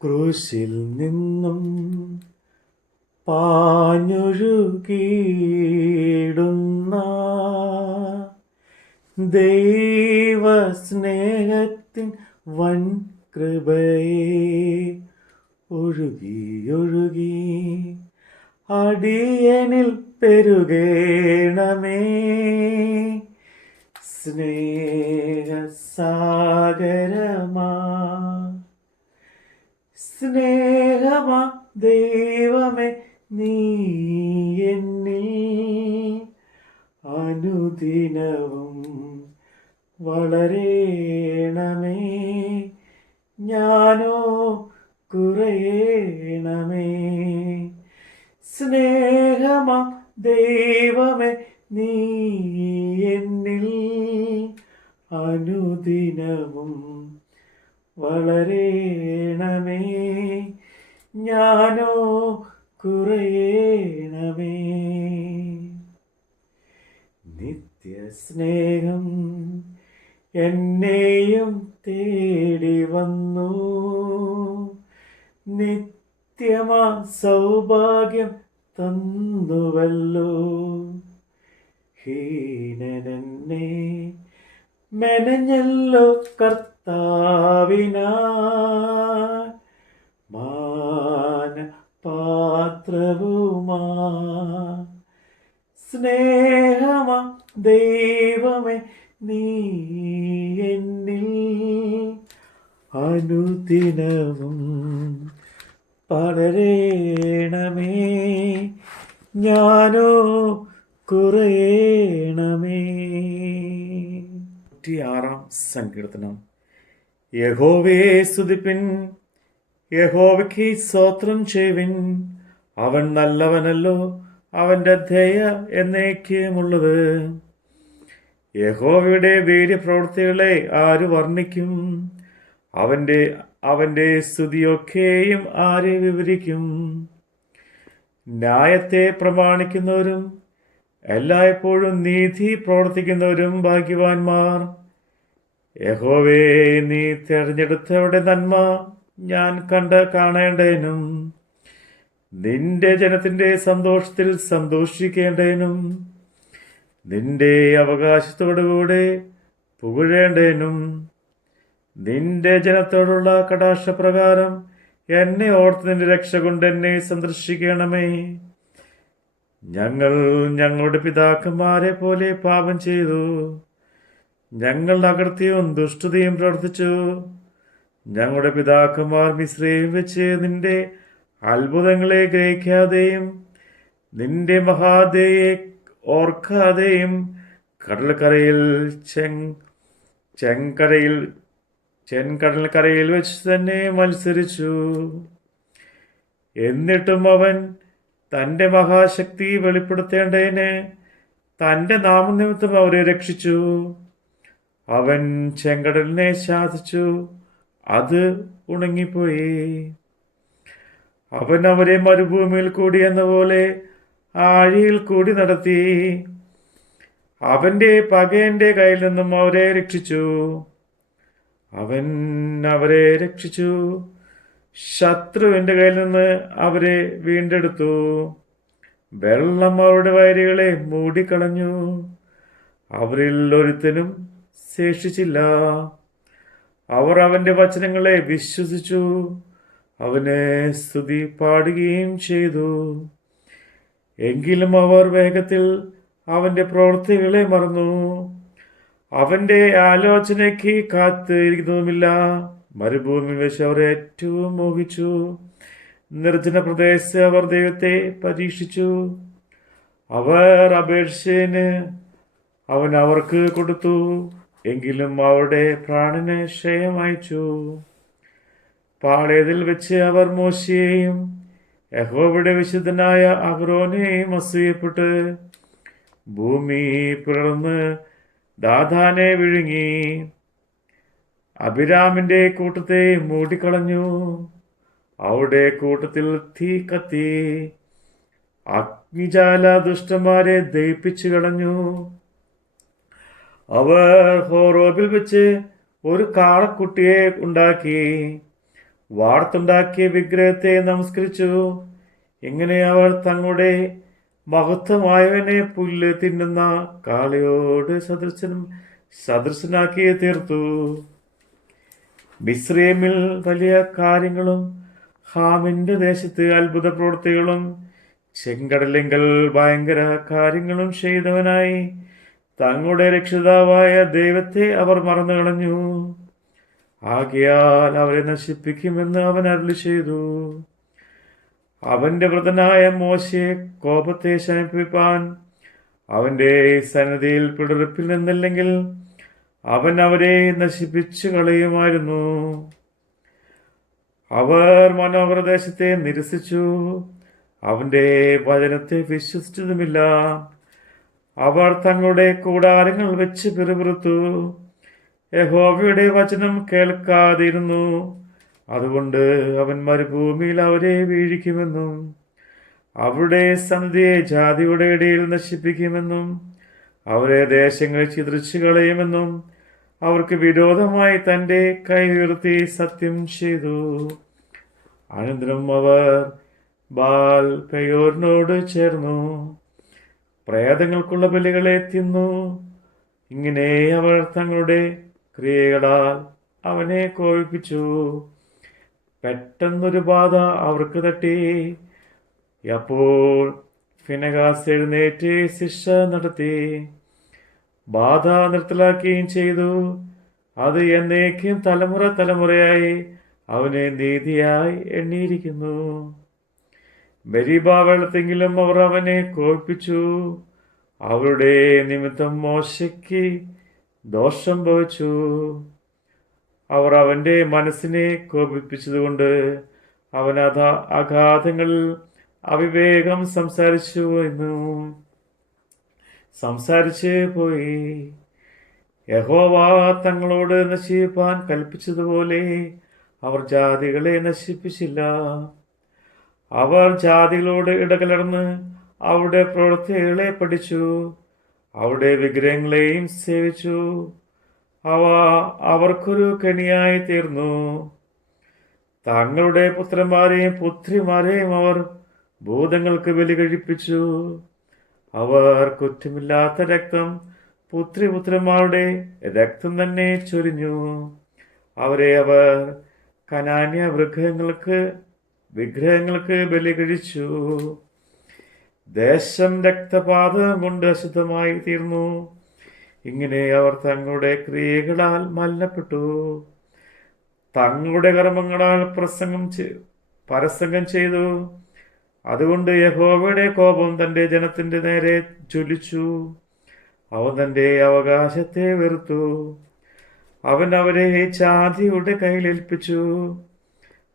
ക്രൂശിൽ നിന്നും പാഞ്ഞൊഴുകിയിടുന്ന ദൈവസ്നേഹത്തിൻ വൻ കൃപയെ ഒഴുകി അടിയനിൽ പെരുകേണമേ. സ്നേഹസാഗരമാ സ്നേഹമാ ദൈവമേ, നീ എന്നിൽ അനുദിനവും വളരേണമേ. ഞാനോ കുറയേണമേ. സ്നേഹമാ ദൈവമേ, നീ എന്നിൽ അനുദിനവും വളരേണമേ. ഞാനോ കുറയേണമേ. നിത്യസ്നേഹം എന്നെയും തേടി വന്നു. നിത്യമാ സൗഭാഗ്യം തന്നുവല്ലോ. ഹീനനെന്നെ മെനഞ്ഞല്ലോ കർത്താവിനാ. പാത്രവുമാ സ്നേഹമാ ദൈവമേ, നീ എന്നിൽ അനുദിനവും പടരേണമേ. ഞാനോ കുറയേണമേ. 6-ാം സങ്കീർത്തനം. യഹോവയെ സ്തുതിപ്പിൻ, യഹോവയ്ക്ക് സ്തോത്രം ചെയ്യുവിൻ. അവൻ നല്ലവനല്ലോ, അവൻ്റെ ദയ എന്നേക്കുമുള്ളത്. യഹോവയുടെ വീര്യപ്രവൃത്തികളെ ആര് വർണ്ണിക്കും? അവൻ്റെ സ്തുതിയൊക്കെയും ആര് വിവരിക്കും? ന്യായത്തെ പ്രമാണിക്കുന്നവരും എല്ലായ്പ്പോഴും നീതി പ്രവർത്തിക്കുന്നവരും ഭാഗ്യവാന്മാർ. യഹോവേ, നീ തെരഞ്ഞെടുത്തവരുടെ നന്മ ഞാൻ കാണേണ്ടതിനും നിന്റെ ജനത്തിന്റെ സന്തോഷത്തിൽ സന്തോഷിക്കേണ്ടതിനും നിന്റെ അവകാശത്തോടുകൂടെ പുകഴേണ്ടതിനും നിന്റെ ജനത്തോടുള്ള കടാക്ഷപ്രകാരം എന്നെ ഓർത്ത് നിന്റെ രക്ഷ കൊണ്ട് എന്നെ സന്ദർശിക്കണമേ. ഞങ്ങൾ ഞങ്ങളുടെ പിതാക്കന്മാരെ പോലെ പാപം ചെയ്തു, ഞങ്ങൾ അകൃത്യവും ദുഷ്ടതയും പ്രവർത്തിച്ചു. ഞങ്ങളുടെ പിതാക്കന്മാർ മിസ്രയീമിൽ വെച്ച് നിന്റെ അത്ഭുതങ്ങളെ ഗ്രഹിക്കാതെയും നിന്റെ മഹാദയെ ഓർക്കാതെയും ചെങ്കടൽക്കരയിൽ വെച്ച് തന്നെ മത്സരിച്ചു. എന്നിട്ടും അവൻ തൻ്റെ മഹാശക്തി വെളിപ്പെടുത്തേണ്ടതിന് തൻ്റെ നാമനിമിത്തം അവരെ രക്ഷിച്ചു. അവൻ ചെങ്കടലിനെ ശാസിച്ചു, അത് ഉണങ്ങിപ്പോയി. അവൻ അവരെ മരുഭൂമിയിൽ കൂടി എന്ന പോലെ ആഴിയിൽ കൂടി നടത്തി. അവൻ്റെ പകയൻ്റെ കയ്യിൽ നിന്നും അവരെ രക്ഷിച്ചു. അവൻ അവരെ രക്ഷിച്ചു, ശത്രുവിൻ്റെ കയ്യിൽ നിന്ന് അവരെ വീണ്ടെടുത്തു. വെള്ളം അവരുടെ വയലുകളെ മൂടിക്കളഞ്ഞു, അവരിൽ ഒരുത്തനും ശേഷിച്ചില്ല. അവർ അവൻ്റെ വചനങ്ങളെ വിശ്വസിച്ചു, അവനെ സ്തുതി പാടുകയും ചെയ്തു. എങ്കിലും അവർ വേഗത്തിൽ അവൻ്റെ പ്രവൃത്തികളെ മറന്നു, അവൻ്റെ ആലോചനയ്ക്ക് കാത്തിരിക്കുന്നതുമില്ല. മരുഭൂമിയിൽ വെച്ച് അവർ ഏറ്റവും മോഹിച്ചു, നിർജ്ജന പ്രദേശത്ത് അവർ ദൈവത്തെ പരീക്ഷിച്ചു. അവർ അപേക്ഷന് അവൻ അവർക്ക് കൊടുത്തു, എങ്കിലും അവരുടെ പ്രാണന് ക്ഷയം അയച്ചു. പാളയത്തിൽ വെച്ച് അവർ മോശയെയും യഹോവയുടെ വിശുദ്ധനായ അഹ്റോനെയും അസൂയപ്പെട്ട് ഭൂമി പിളർന്ന് ദാഥാനെ വിഴുങ്ങി. അബിരാമിന്റെ കൂട്ടത്തെ മൂടിക്കളഞ്ഞു, അവിടെ കൂട്ടത്തിൽ തീ കത്തി. അഗ്നിജാല ദുഷ്ടന്മാരെ ദഹിപ്പിച്ചു കളഞ്ഞു. അവർ ഹോറോബിൽ വെച്ച് ഒരു കാളക്കുട്ടിയെ ഉണ്ടാക്കി. വാർത്തുണ്ടാക്കിയ വിഗ്രഹത്തെ നമസ്കരിച്ചു. ഇങ്ങനെ അവർ തങ്ങളുടെ മഹത്വമായവനെ പുല്ല് തിന്നുന്ന കാളയോട് സദൃശനാക്കി തീർത്തു. മിസ്രൈമിൽ വലിയ കാര്യങ്ങളും ഹാമിന്റെ ദേശത്ത് അത്ഭുത പ്രവൃത്തികളും ചെങ്കടലിങ്കൽ ഭയങ്കര കാര്യങ്ങളും ചെയ്തവനായി തങ്ങളുടെ രക്ഷിതാവായ ദൈവത്തെ അവർ മറന്നു കളഞ്ഞു. ആകയാൽ അവരെ നശിപ്പിക്കുമെന്ന് അവൻ അരുളി ചെയ്തു. അവന്റെ വൃതനായ മോശയെ കോപത്തെ ശമിപ്പിപ്പാൻ അവന്റെ സന്നിധിയിൽ പിടിപ്പിൽ നിന്നില്ലെങ്കിൽ അവൻ അവരെ നശിപ്പിച്ചു കളയുമായിരുന്നു. അവർ മനോഹരദേശത്തെ നിരസിച്ചു, അവന്റെ വചനത്തെ വിശ്വസിച്ചതുമില്ല. അവർ തങ്ങളുടെ കൂടാരങ്ങൾ വെച്ച് പിറുപിറുത്തു, യഹോവയുടെ വചനം കേൾക്കാതിരുന്നു. അതുകൊണ്ട് അവൻ മരുഭൂമിയിൽ അവരെ വീഴിക്കുമെന്നും അവരുടെ സന്ധിയെ ജാതിയുടെ ഇടയിൽ നശിപ്പിക്കുമെന്നും അവരെ ദേശങ്ങൾ ചിതറിച്ചു കളയുമെന്നും അവർക്ക് വിരോധമായി തൻ്റെ കൈ ഉയർത്തി സത്യം ചെയ്തു. അനന്തരം അവർ ബാൽ പെയോറിനോട് ചേർന്നു പ്രേതങ്ങൾക്കുള്ള ബലികളെ തിന്നു. ഇങ്ങനെ അവർ തങ്ങളുടെ ക്രിയകളാൽ അവനെ കോപിപ്പിച്ചു. പെട്ടെന്നൊരു ബാധ അവർക്ക് തട്ടി. അപ്പോൾ ഫിനെഹാസ് എഴുന്നേറ്റ് ശിക്ഷ നടത്തി ബാധ നിർത്തലാക്കുകയും ചെയ്തു. അത് എന്നേക്കും തലമുറ തലമുറയായി അവനെ നീതിയായി എണ്ണിയിരിക്കുന്നു. മെരീബാ വെള്ളത്തെങ്കിലും അവർ അവനെ കോപിപ്പിച്ചു. അവരുടെ നിമിത്തം മോശയ്ക്ക് ദോഷം ഭവിച്ചു. അവർ അവന്റെ മനസ്സിനെ കോപിപ്പിച്ചതുകൊണ്ട് അവൻ അഗാധങ്ങളിൽ അവിവേകം സംസാരിച്ച് പോയി. യഹോവ തങ്ങളോട് നശിപ്പാൻ കൽപ്പിച്ചതുപോലെ അവർ ജാതികളെ നശിപ്പിച്ചില്ല. അവർ ജാതികളോട് ഇടകലർന്ന് അവരുടെ പ്രവൃത്തികളെ പഠിച്ചു, അവരുടെ വിഗ്രഹങ്ങളെയും സേവിച്ചു. അവ അവർക്കൊരു കെണിയായി തീർന്നു. തങ്ങളുടെ പുത്രന്മാരെയും പുത്രിമാരെയും അവർ ഭൂതങ്ങൾക്ക് ബലി കഴിപ്പിച്ചു. അവർ കുറ്റമില്ലാത്ത രക്തം പുത്രിപുത്രന്മാരുടെ രക്തം തന്നെ ചൊരിഞ്ഞു. അവരെ അവർ കനാന്യ വിഗ്രഹങ്ങൾക്ക് ബലി കഴിച്ചു. ദേശം രക്തപാതകം കൊണ്ട് അശുദ്ധമായി തീർന്നു. ഇങ്ങനെ അവർ തങ്ങളുടെ ക്രിയകളാൽ മലിനപ്പെട്ടു. തങ്ങളുടെ കർമ്മങ്ങളാൽ പരസംഗം ചെയ്തു. അതുകൊണ്ട് യഹോവയുടെ കോപം തന്റെ ജനത്തിന്റെ നേരെ ജ്വലിച്ചു. അവൻ തന്റെ അവകാശത്തെ വെറുത്തു. അവൻ അവരെ ജാതിയുടെ കയ്യിൽ ഏൽപ്പിച്ചു.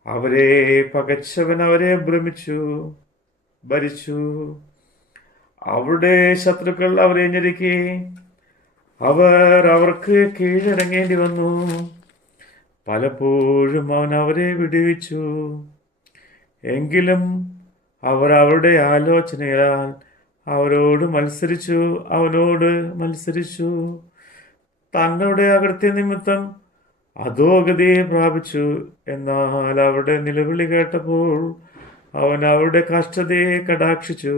അവരെ പകച്ചവൻ അവരെ ഭരിച്ചു. അവരുടെ ശത്രുക്കൾ അവരെ ഞെരുക്കി. അവർക്ക് കീഴടങ്ങേണ്ടി വന്നു. പലപ്പോഴും അവൻ അവരെ വിടുവിച്ചു. എങ്കിലും അവർ അവരുടെ ആലോചനയാൽ അവനോട് മത്സരിച്ചു. തങ്ങളുടെ അകൃത്യ നിമിത്തം അധോഗതിയെ പ്രാപിച്ചു. എന്നാൽ അവരുടെ നിലവിളി കേട്ടപ്പോൾ അവൻ അവരുടെ കഷ്ടതയെ കടാക്ഷിച്ചു.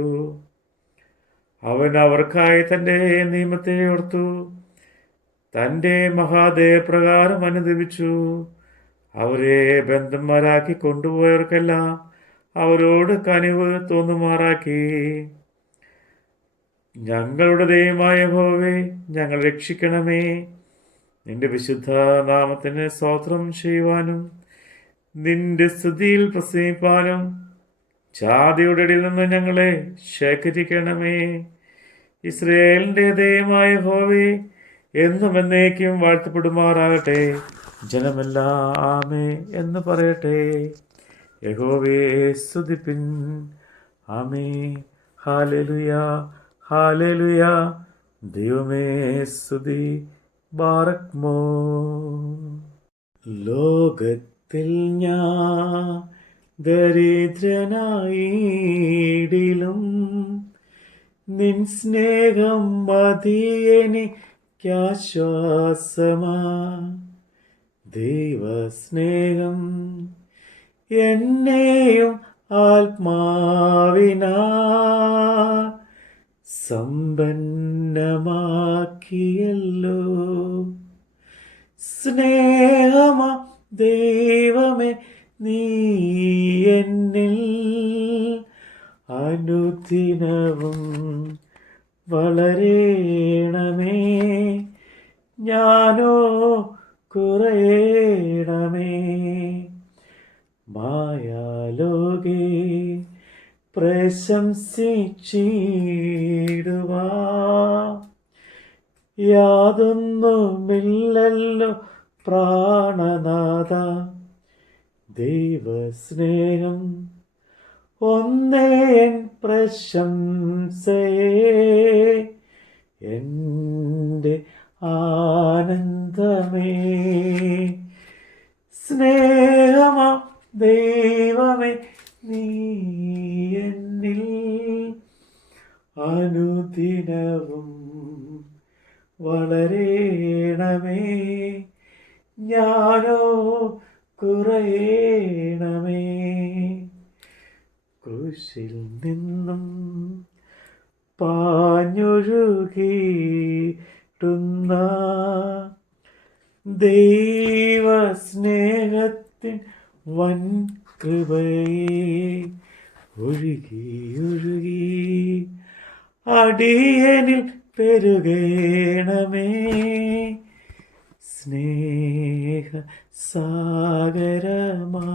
അവൻ അവർക്കായി തൻ്റെ നിയമത്തെ ഓർത്തു. തൻ്റെ മഹാദയപ്രകാരം അനുദപിച്ചു. അവരെ ബന്ധന്മാരാക്കി കൊണ്ടുപോയവർക്കെല്ലാം അവരോട് കനിവ് തോന്നുമാറാക്കി. ഞങ്ങളുടെ ദൈവമായ യഹോവേ, ഞങ്ങൾ രക്ഷിക്കണമേ. നിന്റെ വിശുദ്ധ നാമത്തിന് സ്തോത്രം ചെയ്യുവാനും നിന്റെ സ്തുതിയിൽ പ്രസംഗിപ്പാനും ജാതിയുടെ ഇടയിൽ നിന്ന് ഞങ്ങളെ ശേഖരിക്കണമേ. ഇസ്രായേലിന്റെ ദൈവമായ യഹോവേ എന്നും എന്നേക്കും വാഴ്ത്തപ്പെടുമാറാകട്ടെ. ജനമെല്ലാം ആമേ എന്ന് പറയട്ടെ. യഹോവേ സ്തുതിപ്പിൻ. ആമേ. Hallelujah, hallelujah. ദൈവമേ സ്തുതി. ബാറക്മോ. ലോകത്തിൽ ഞാൻ ദരിദ്രനായിടിലും നിൻ സ്നേഹം മതിയെനിക്കാശ്വാസമാ. ദൈവസ്നേഹം എന്നെയും ആത്മാവിനാ സമ്പന്നമാക്കിയല്ലോ. സ്നേഹമാ ദൈവമേ, നീ എന്നിൽ അനുദിനവും വളരേണമേ, ഞാനോ കുറയണമേ. മായാലോകേ പ്രശംസിച്ചിടുവാ യാതൊന്നുമില്ലല്ലോ പ്രാണനാഥ. ദൈവസ്നേഹം ഒന്നേ എൻ പ്രശംസയേ, എൻ്റെ ആനന്ദമേ. സ്നേഹമാ ദൈവമേ, നീ എന്നിൽ അനുദിനവും വളരേണമേ, ഞാനോ കുറയണമേ. ക്രൂശിൽ നിന്നും പാഞ്ഞൊഴുകിയിട്ടുന്ന ദൈവസ്നേഹത്തിൻ വൻ കൃപയെ ഒഴുകി ഒഴുകി അടിയനിൽ പെരുകേണമേ. സ്നേഹ സാഗരമാ